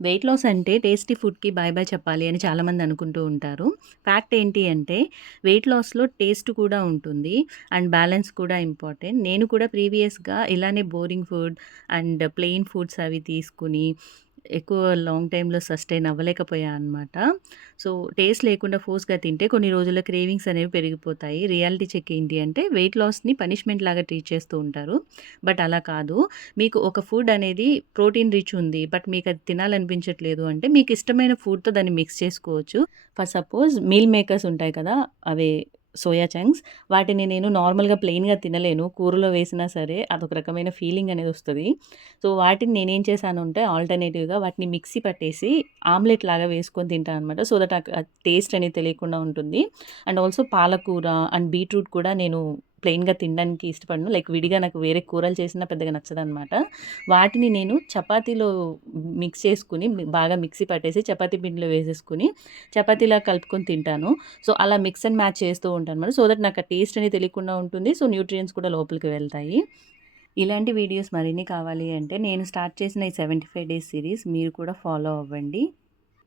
Weight loss అంటే tasty ఫుడ్‌కి bye bye చెప్పాలి అని చాలామంది అనుకుంటూ ఉంటారు. ఫ్యాక్ట్ ఏంటి అంటే వెయిట్ లాస్‌లో టేస్ట్ కూడా ఉంటుంది. అండ్ బ్యాలెన్స్ కూడా ఇంపార్టెంట్. నేను కూడా ప్రీవియస్‌గా ఇలానే boring food and plain foods అవి తీసుకొని ఎక్కువ లాంగ్ టైమ్‌లో సస్టైన్ అవ్వలేకపోయా అనమాట. సో, టేస్ట్ లేకుండా ఫోర్స్‌గా తింటే కొన్ని రోజుల్లో క్రేవింగ్స్ అనేవి పెరిగిపోతాయి. రియాలిటీ చెక్ ఏంటి అంటే వెయిట్ లాస్‌ని పనిష్మెంట్ లాగా ట్రీట్ చేస్తూ ఉంటారు. బట్ అలా కాదు. మీకు ఒక ఫుడ్ అనేది ప్రోటీన్ రిచ్ ఉంది. బట్ మీకది తినాలనిపించట్లేదు అంటే, మీకిష్టమైన ఫుడ్‌తో దాన్ని మిక్స్ చేసుకోవచ్చు. ఫర్ సపోజ్ మీల్ మేకర్స్ ఉంటాయి కదా! అవే సోయా చంక్స్ వాటిని నేను నార్మల్‌గా ప్లెయిన్‌గా తినలేను. కూరలో వేసినా సరే అదొక రకమైన ఫీలింగ్ అనేదొస్తది. సో, వాటిని నేనేం చేశాను అంటే ఆల్టర్‌నేటివ్‌గా వాటిని మిక్సీ పట్టేసి ఆమ్లెట్ లాగా వేసుకొని తింటా అనమాట. సో దట్ ఆ టేస్ట్ అనేది తెలియకుండా ఉంటుంది. అండ్ ఆల్సో పాలకూర అండ్ బీట్రూట్ కూడా నేను ప్లెయిన్‌గా తినడానికి ఇష్టపడను. లైక్ విడిగా నాకు వేరే కూరలు చేసినా పెద్దగా నచ్చదనమాట. వాటిని నేను చపాతీలో మిక్స్ చేసుకొని బాగా మిక్సీ పట్టేసి చపాతీ పిండిలో వేసేసుకొని చపాతీలా కలుపుకొని తింటాను. సో, అలా మిక్స్ అండ్ మ్యాచ్ చేస్తూ ఉంటానన్నమాట. సో దట్ నాకు ఆ టేస్ట్ అనేది తెలియకుండా ఉంటుంది. సో, న్యూట్రియంట్స్ కూడా లోపలికి వెళ్తాయి. ఇలాంటి వీడియోస్ మరిన్ని కావాలి అంటే నేను స్టార్ట్ చేసిన ఈ 75 డేస్ సిరీస్ మీరు కూడా ఫాలో అవ్వండి.